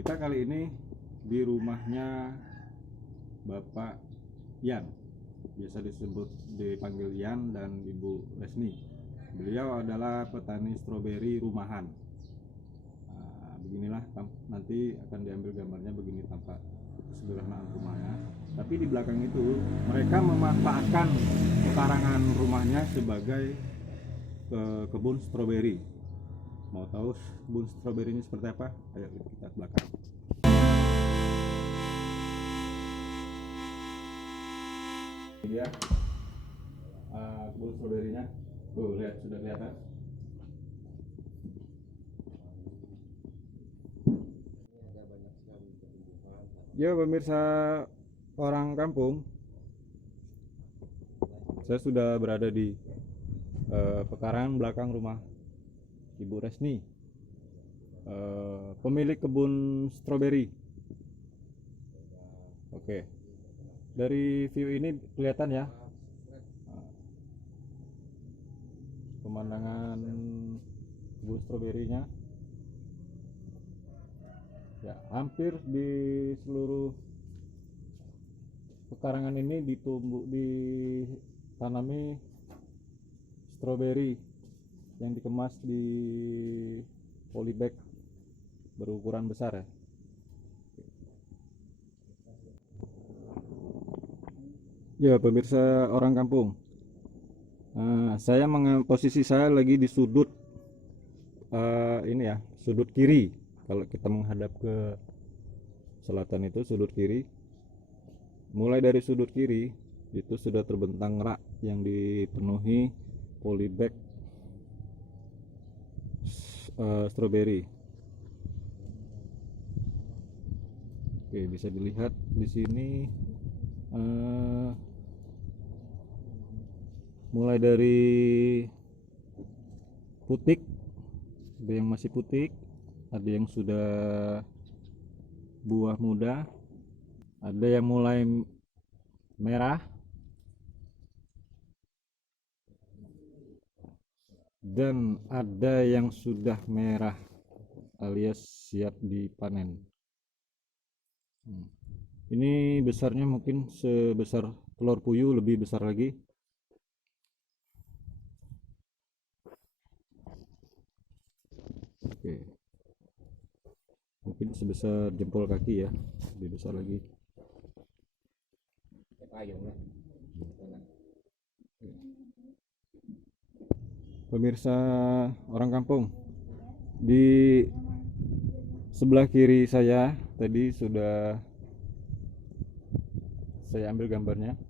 Kita kali ini di rumahnya Bapak Yan, biasa dipanggil Yan, dan Ibu Resni. Beliau adalah petani stroberi rumahan. Nah, beginilah nanti akan diambil gambarnya, begini tampak kesederhanaan rumahnya. Tapi di belakang itu mereka memanfaatkan pekarangan rumahnya sebagai kebun stroberi. Mau tahu kebun stroberi ini seperti apa? Ayo kita ke belakang. Ini dia kebun stroberinya. Tuh, lihat, sudah kelihatan. Ya pemirsa orang kampung, saya sudah berada di pekarangan belakang rumah Ibu Resni, pemilik kebun stroberi. Oke, dari view ini kelihatan ya pemandangan kebun stroberinya. Ya, hampir di seluruh pekarangan ini ditanami stroberi yang dikemas di polybag berukuran besar ya. Ya pemirsa orang kampung, posisi saya lagi di sudut ini ya, sudut kiri. Kalau kita menghadap ke selatan itu sudut kiri. Mulai dari sudut kiri itu sudah terbentang rak yang dipenuhi polybag stroberi. Oke, bisa dilihat di sini mulai dari putik, ada yang masih putik, ada yang sudah buah muda, ada yang mulai merah, dan ada yang sudah merah alias siap dipanen. Ini besarnya mungkin sebesar telur puyuh, lebih besar lagi. Oke, mungkin sebesar jempol kaki ya, lebih besar lagi. Pemirsa orang kampung, di sebelah kiri saya tadi sudah saya ambil gambarnya,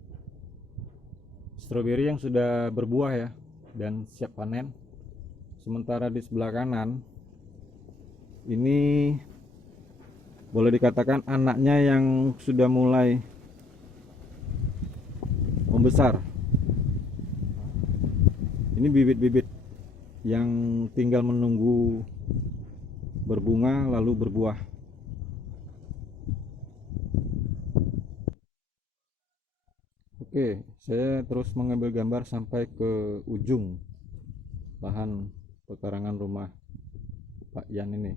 stroberi yang sudah berbuah ya dan siap panen. Sementara di sebelah kanan ini boleh dikatakan anaknya yang sudah mulai membesar. Ini bibit-bibit yang tinggal menunggu berbunga lalu berbuah. Oke, saya terus mengambil gambar sampai ke ujung lahan pekarangan rumah Pak Yan ini.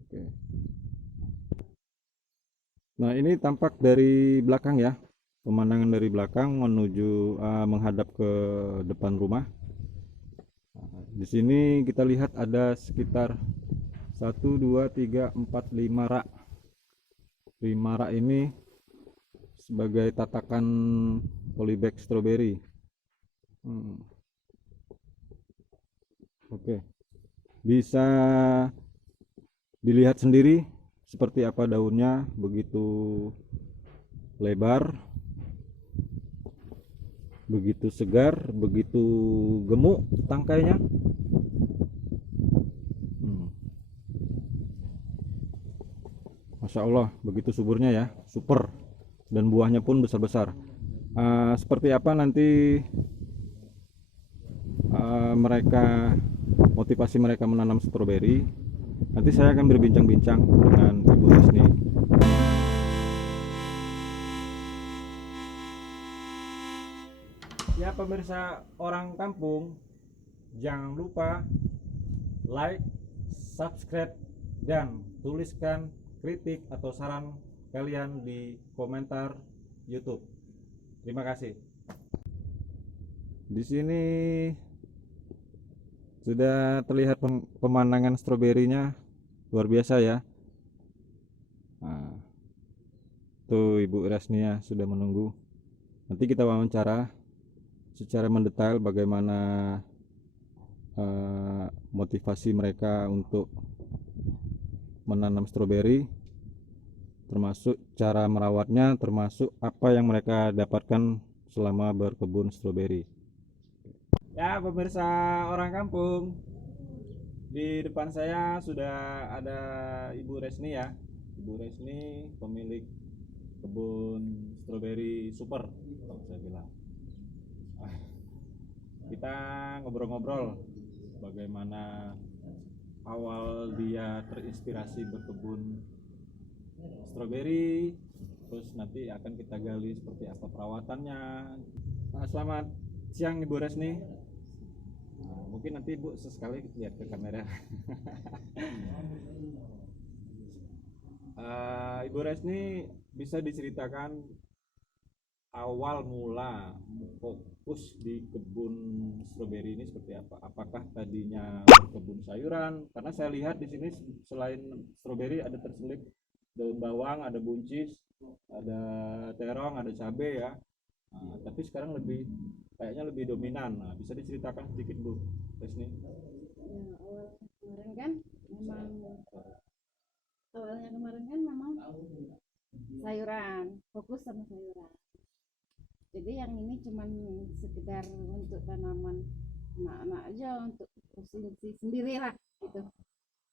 Oke. Nah, ini tampak dari belakang ya, pemandangan dari belakang menuju menghadap ke depan rumah. Di sini kita lihat ada sekitar 1, 2, 3, 4, 5 rak. 5 rak ini sebagai tatakan polybag stroberi. Oke, bisa dilihat sendiri seperti apa daunnya, begitu lebar, begitu segar, begitu gemuk tangkainya. Masya Allah, begitu suburnya ya, super, dan buahnya pun besar-besar. Seperti apa nanti motivasi mereka menanam stroberi, nanti saya akan berbincang-bincang dengan Ibu Resni. Ya pemirsa orang kampung, jangan lupa like, subscribe, dan tuliskan kritik atau saran kalian di komentar YouTube. Terima kasih. Di sini sudah terlihat pemandangan stroberinya luar biasa ya. Nah, tuh Ibu Resnia sudah menunggu. Nanti kita wawancara secara mendetail bagaimana motivasi mereka untuk menanam stroberi, termasuk cara merawatnya, termasuk apa yang mereka dapatkan selama berkebun stroberi. Ya, pemirsa orang kampung, di depan saya sudah ada Ibu Resni ya. Ibu Resni pemilik kebun stroberi super, kalau saya bilang. Kita ngobrol-ngobrol bagaimana awal dia terinspirasi berkebun stroberi, terus nanti akan kita gali seperti apa perawatannya. Nah, selamat siang Ibu Resni. Nah, mungkin nanti Ibu sesekali lihat ke kamera. Ibu Resni bisa diceritakan awal mula fokus di kebun stroberi ini seperti apa? Apakah tadinya kebun sayuran? Karena saya lihat di sini selain stroberi ada terselip daun bawang, ada buncis, ada terong, ada cabai ya. Nah, tapi sekarang kayaknya lebih dominan. Nah, bisa diceritakan sedikit Bu Resni? Ya, awalnya kemarin kan memang sayuran, fokus sama sayuran. Jadi yang ini cuman sekedar untuk tanaman anak-anak aja, untuk konsumsi sendiri lah gitu.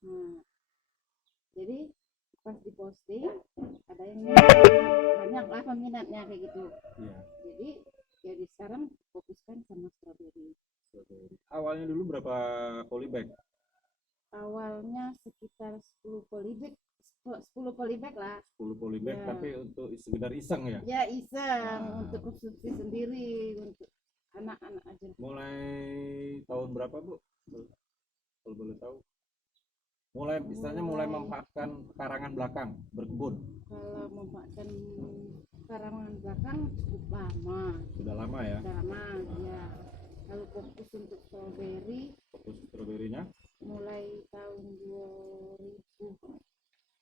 Nah, jadi pas diposting ada yang banyak lah peminatnya kayak gitu. Iya. Jadi sekarang fokuskan sama strawberry. Awalnya dulu berapa polybag? Awalnya sekitar 10 polybag, 10 polybag lah. 10 polybag Ya. tapi untuk sekedar iseng ya? Ya iseng, untuk konsumsi sendiri, untuk anak-anak aja. Mulai tahun berapa Bu? Kalau boleh tahu. Mulai memanfaatkan karangan belakang berkebun. Kalau memanfaatkan karangan belakang cukup lama. Sudah lama ya? Sudah lama, ya. Kalau fokus untuk strawberry, Fokus stroberinya mulai tahun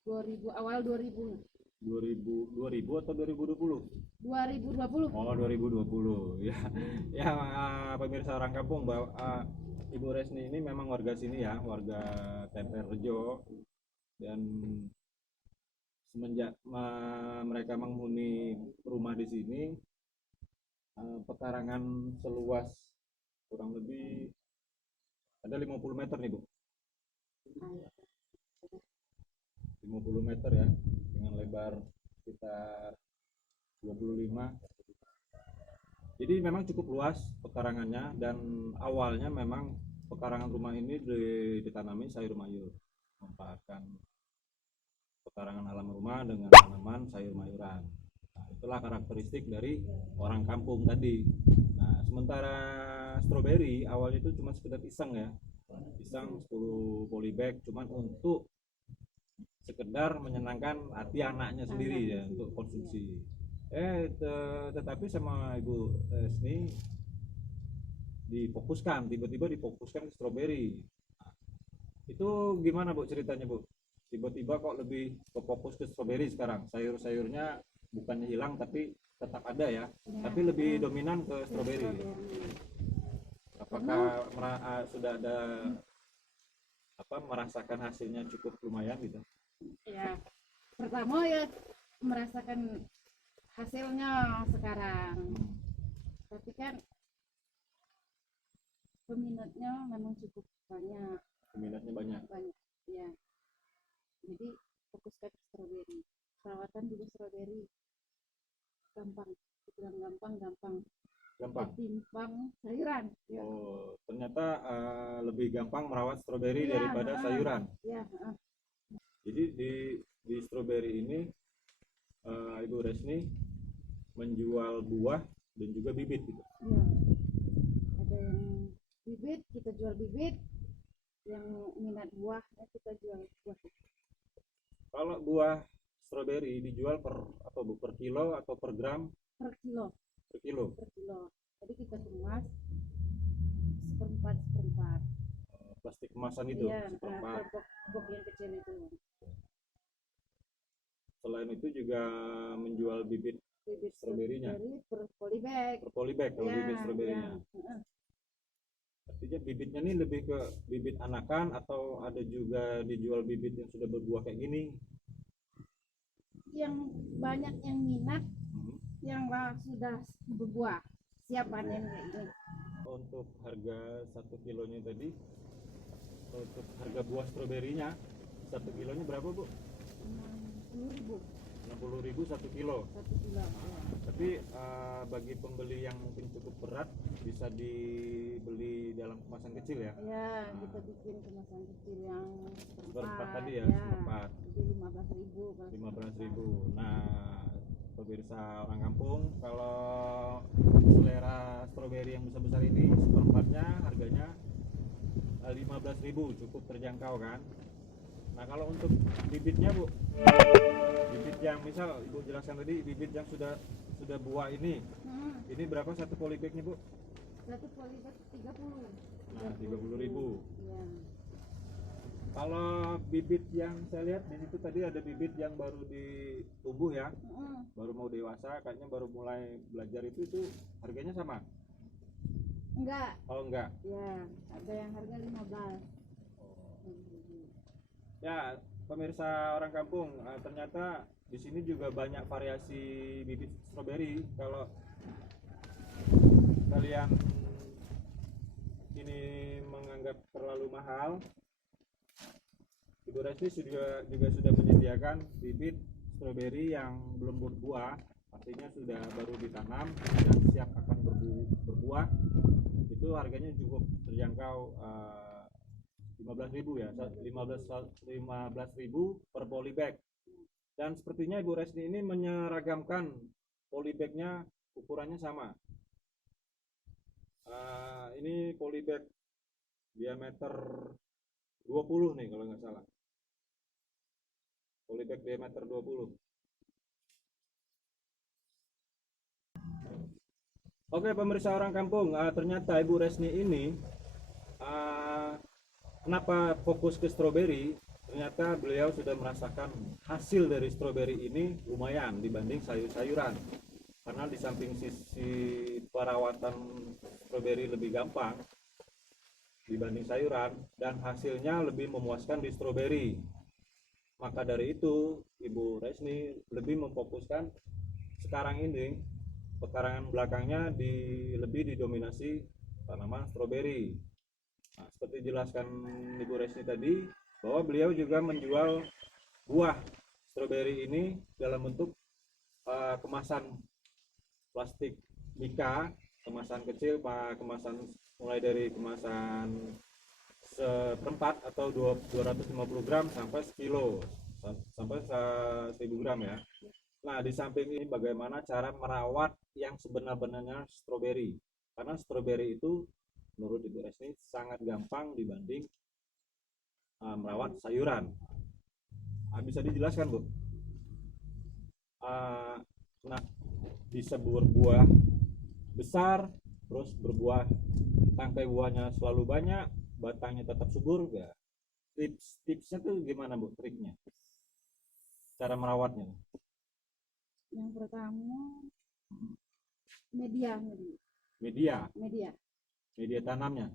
2000 awal 2000 2000 atau 2020? 2020. Oh, 2020 ya. Ya, pemirsa orang kampung, bahwa Ibu Resni ini memang warga sini ya, warga Tempe Rejo, dan semenjak mereka menghuni rumah di sini, pekarangan seluas kurang lebih ada 50 meter nih Bu, 50 meter ya, dengan lebar sekitar 25. Jadi memang cukup luas pekarangannya, dan awalnya memang pekarangan rumah ini ditanami sayur mayur, memanfaatkan pekarangan alam rumah dengan tanaman sayur mayuran. Nah, itulah karakteristik dari orang kampung tadi. Nah, sementara stroberi awalnya itu cuma sekedar iseng ya, iseng 10 polybag cuman untuk sekedar menyenangkan hati anaknya sendiri ya, untuk konsumsi. Tetapi sama Ibu Resni tiba-tiba difokuskan ke stroberi. Nah, itu gimana Bu ceritanya Bu? Tiba-tiba kok lebih fokus ke stroberi sekarang? Sayur-sayurnya bukannya hilang tapi tetap ada ya, tapi lebih dominan ke stroberi. Apakah sudah ada merasakan hasilnya cukup lumayan gitu? Ya, pertama ya merasakan hasilnya sekarang, tapi kan peminatnya memang cukup banyak. Peminatnya banyak Ya, jadi fokuskan ke strawberry. Perawatan juga strawberry gampang, dibilang gampang ketimbang sayuran ya. Oh, ternyata lebih gampang merawat stroberi daripada sayuran ya. Jadi di stroberi ini Ibu Resni menjual buah dan juga bibit gitu ya, ada yang bibit, kita jual bibit, yang minat buahnya kita jual buah. buah stroberi dijual per apa Bu? Per kilo atau per gram? per kilo. Per kilo. Per kilo. Jadi kita kemas seperempat seperempat. Plastik kemasan itu Iya, seperempat. box yang kecil itu. Selain itu juga menjual bibit Bibit stroberinya stroberi per polybag. per polybag kalau Ya, bibit stroberinya. ya. Artinya bibitnya ini lebih ke bibit anakan atau ada juga dijual bibit yang sudah berbuah kayak gini? Yang banyak yang minat, Hmm. yang sudah berbuah, siap panen kayak gini. Untuk harga 1 kilonya tadi, untuk harga buah stroberinya 1 kilonya berapa Bu? 60.000 60.000 1 kilo. 1 kilo. Ya. Tapi bagi pembeli yang mungkin cukup berat bisa dibeli dalam kemasan kecil ya. Ya, kita bikin kemasan kecil yang Seperempat tadi ya, ya. seperempat. Jadi 15.000 kalau 15.000. Nah, pemirsa orang kampung, kalau selera stroberi yang besar-besar ini seperempatnya harganya 15.000, cukup terjangkau kan. Nah, kalau untuk bibitnya Bu, bibit yang misal Ibu jelaskan tadi, bibit yang sudah buah ini berapa satu polybagnya Bu? Satu polybag 30. Nah, 30.000. Ya. Kalau bibit yang saya lihat di situ tadi ada bibit yang baru ditumbuh ya, baru mau dewasa, kayaknya baru mulai belajar itu harganya sama? Enggak. Oh enggak. Ya, ada yang harga 15. Ya, pemirsa orang kampung, ternyata di sini juga banyak variasi bibit stroberi. Kalau kalian ini menganggap terlalu mahal, Ibu Resti juga sudah menyediakan bibit stroberi yang belum berbuah, artinya sudah baru ditanam dan siap akan berbuah. Itu harganya cukup terjangkau, 15.000 ya, 15.000 per polybag. Dan sepertinya Ibu Resti ini menyeragamkan polybagnya, ukurannya sama. Ini polybag diameter 20 nih kalau nggak salah. Polybag diameter 20. Oke pemirsa orang kampung, ternyata Ibu Resni ini kenapa fokus ke stroberi? Ternyata beliau sudah merasakan hasil dari stroberi ini lumayan dibanding sayur-sayuran. Karena di samping sisi perawatan stroberi lebih gampang dibanding sayuran dan hasilnya lebih memuaskan di stroberi. Maka dari itu Ibu Resni lebih memfokuskan sekarang ini, pekarangan belakangnya lebih didominasi tanaman stroberi. Nah, seperti dijelaskan Ibu Resni tadi, bahwa beliau juga menjual buah stroberi ini dalam bentuk kemasan plastik mika, kemasan kecil, kemasan mulai dari kemasan seperempat atau 250 gram sampai sekilo, sampai 1000 gram ya. Nah, di samping ini bagaimana cara merawat yang sebenar-benarnya stroberi. Karena stroberi itu menurut Ibu Resni sangat gampang dibanding merawat sayuran. Bisa dijelaskan Bu? Nah, bisa berbuah besar, terus berbuah, tangkai buahnya selalu banyak, batangnya tetap subur ya. Tipsnya tuh gimana Bu, triknya? Cara merawatnya? Yang pertama media tanamnya.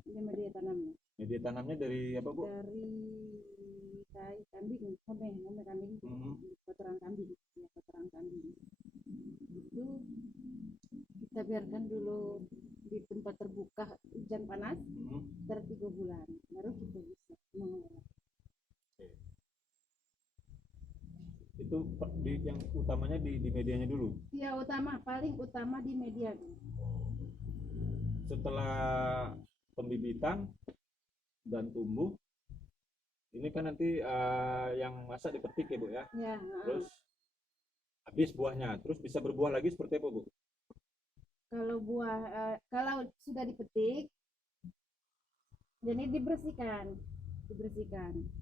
Media tanamnya dari apa Bu? Dari tai kambing, home kambing, kotoran kambing, ya kotoran kambing. Itu kita biarkan dulu di tempat terbuka hujan panas sekitar 3 bulan, baru kita bisa mengolah. Itu yang utamanya di medianya dulu. Ya paling utama di media. Setelah pembibitan dan tumbuh, ini kan nanti yang masa dipetik ya Bu ya. Ya. Terus habis buahnya, terus bisa berbuah lagi seperti apa Bu? Kalau kalau sudah dipetik, jadi dibersihkan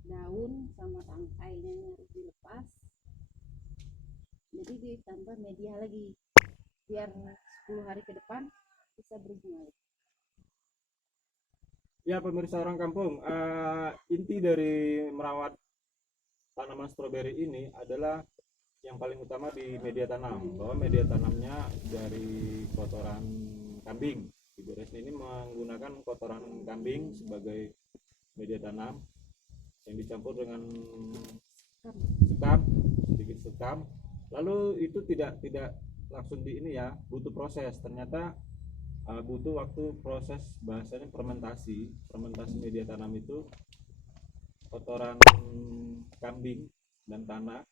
daun sama tangkainya harus dilepas, lagi biar 10 hari ke depan bisa berbunga lagi. Ya pemirsa orang kampung, inti dari merawat tanaman stroberi ini adalah yang paling utama di media tanam, bahwa media tanamnya dari kotoran kambing. Ibu Resni ini menggunakan kotoran kambing sebagai media tanam yang dicampur dengan sekam, sedikit sekam. Lalu itu tidak langsung di ini ya, butuh proses. Ternyata butuh waktu proses, bahasanya fermentasi media tanam itu, kotoran kambing dan tanah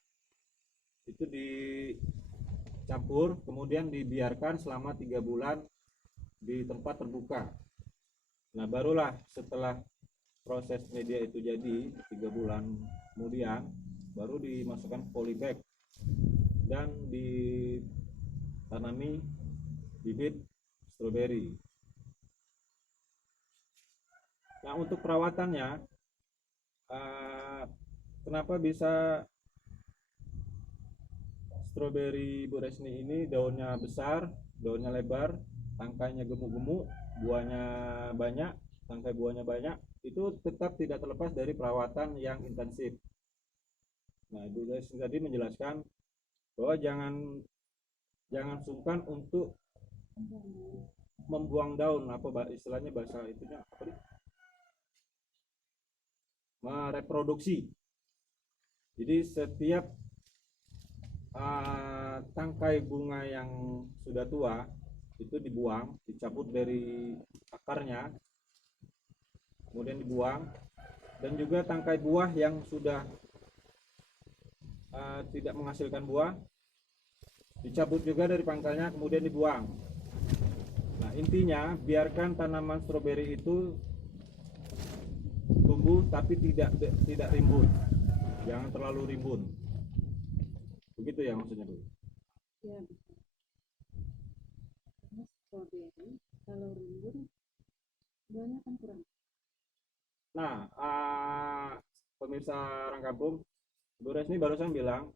itu dicampur, kemudian dibiarkan selama 3 bulan di tempat terbuka. Nah barulah setelah proses media itu jadi 3 bulan kemudian baru dimasukkan polybag dan ditanami bibit stroberi. Nah untuk perawatannya, kenapa bisa stroberi Bu Resni ini daunnya besar, daunnya lebar, tangkainya gemuk-gemuk, buahnya banyak, tangkai buahnya banyak, itu tetap tidak terlepas dari perawatan yang intensif. Nah Ibu Resni tadi menjelaskan bahwa jangan sungkan untuk membuang daun, apa istilahnya bahasa itunya apa nih? Mereproduksi. Jadi setiap tangkai bunga yang sudah tua itu dibuang, dicabut dari akarnya, kemudian dibuang, dan juga tangkai buah yang sudah tidak menghasilkan buah dicabut juga dari pangkalnya, kemudian dibuang. Nah intinya biarkan tanaman stroberi itu tumbuh tapi tidak rimbun, jangan terlalu rimbun. Begitu ya maksudnya Bu? Ya. Karena stroberi kalau rimbun buahnya kan kurang. Nah, pemirsa orang kampung, Bu Resni barusan bilang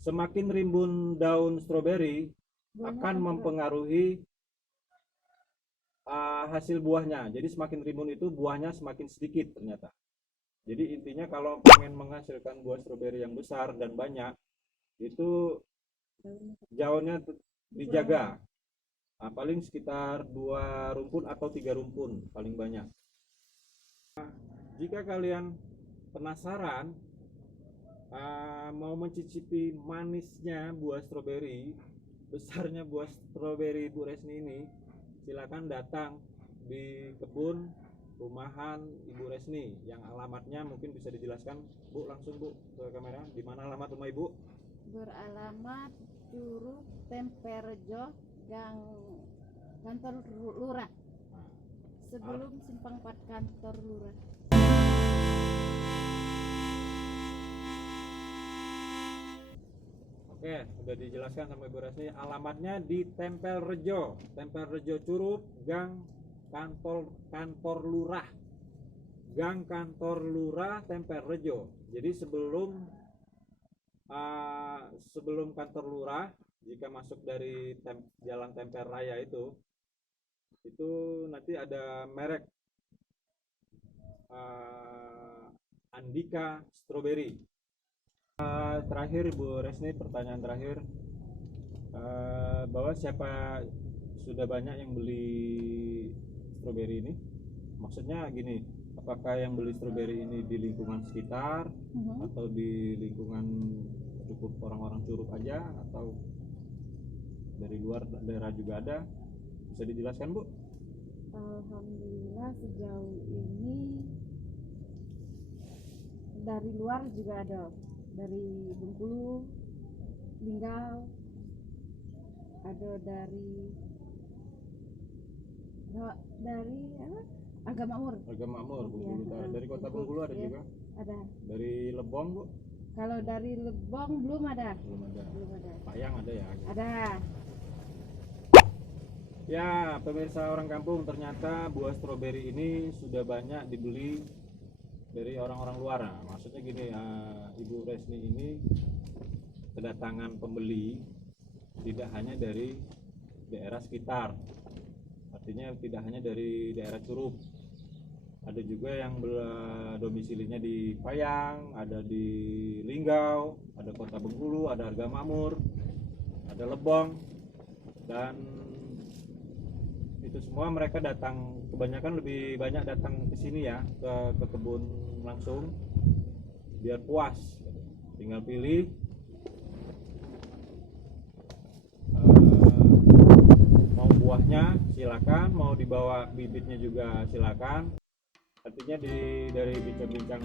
semakin rimbun daun stroberi akan mempengaruhi hasil buahnya. Jadi semakin rimbun itu buahnya semakin sedikit ternyata. Jadi intinya kalau pengen menghasilkan buah stroberi yang besar dan banyak, itu daunnya dijaga. Paling sekitar 2 rumpun atau 3 rumpun paling banyak. Jika kalian penasaran mau mencicipi manisnya buah stroberi, besarnya buah stroberi Bu Resni ini, silakan datang di kebun rumahan Ibu Resni yang alamatnya mungkin bisa dijelaskan Bu, langsung Bu ke kamera. Di mana alamat rumah Ibu? Beralamat Curug Temperjo, Gang Kantor Lurah. Sebelum Simpang 4 Kantor Lurah. Oke, sudah dijelaskan sama Ibu Resni. Alamatnya di Tempel Rejo Curug, Gang Kantor Lurah. Gang Kantor Lurah, Tempel Rejo. Jadi sebelum kantor lurah, jika masuk dari Jalan Tempel Raya itu nanti ada merek Andika Stroberi. Terakhir Bu Resni, pertanyaan terakhir, bahwa siapa sudah banyak yang beli stroberi ini? Maksudnya gini, apakah yang beli stroberi ini di lingkungan sekitar atau di lingkungan cukup orang-orang Curug aja, atau dari luar daerah juga ada? Bisa dijelaskan Bu? Alhamdulillah sejauh ini dari luar juga ada, dari Bengkulu, Linggau, ada dari Agama Makmur, Bengkulu Utara. Dari kota Bengkulu ada juga? Ada. Dari Lebong Bu? Kalau dari Lebong belum ada. Belum ada. Payang ada ya? Ada. Ya, pemirsa orang kampung, ternyata buah stroberi ini sudah banyak dibeli dari orang-orang luar. Nah, maksudnya gini, Ibu Resni ini kedatangan pembeli tidak hanya dari daerah sekitar, artinya tidak hanya dari daerah Curup, ada juga yang domisilinya di Payang, ada di Linggau, ada Kota Bengkulu, ada Hargamakmur, ada Lebong, dan itu semua mereka datang, kebanyakan lebih banyak datang ke sini ya, ke kebun langsung biar puas, tinggal pilih mau buahnya silakan, mau dibawa bibitnya juga silakan. Artinya dari bincang-bincang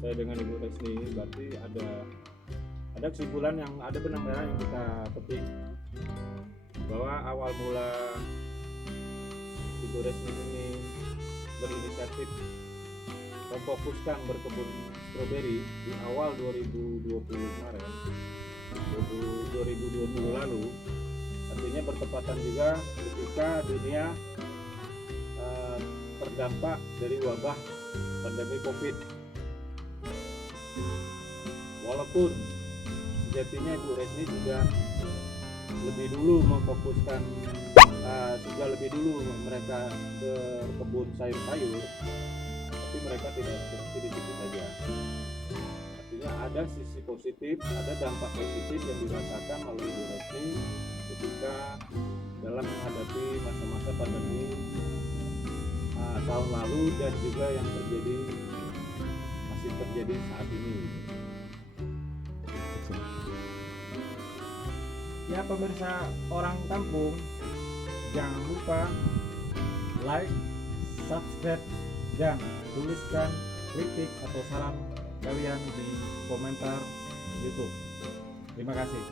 saya dengan Ibu Resni, berarti ada kesimpulan yang ada benang merah yang kita petik, bahwa awal mula Ibu Resni ini berinisiatif memfokuskan berkebun stroberi di awal 2020 kemarin, 2020 lalu, artinya bertepatan juga ketika dunia terdampak dari wabah pandemi COVID. Walaupun sejatinya Ibu Resni sudah lebih dulu memfokuskan, sudah lebih dulu mereka ke kebun sayur-sayur, tapi mereka tidak berhenti di situ saja. Artinya ada sisi positif, ada dampak positif yang dirasakan oleh Ibu Resni ketika dalam menghadapi masa-masa pandemi tahun lalu dan juga yang masih terjadi saat ini. Ya pemirsa Orang Kampung, jangan lupa like, subscribe, dan tuliskan kritik atau saran kalian di komentar YouTube. Terima kasih.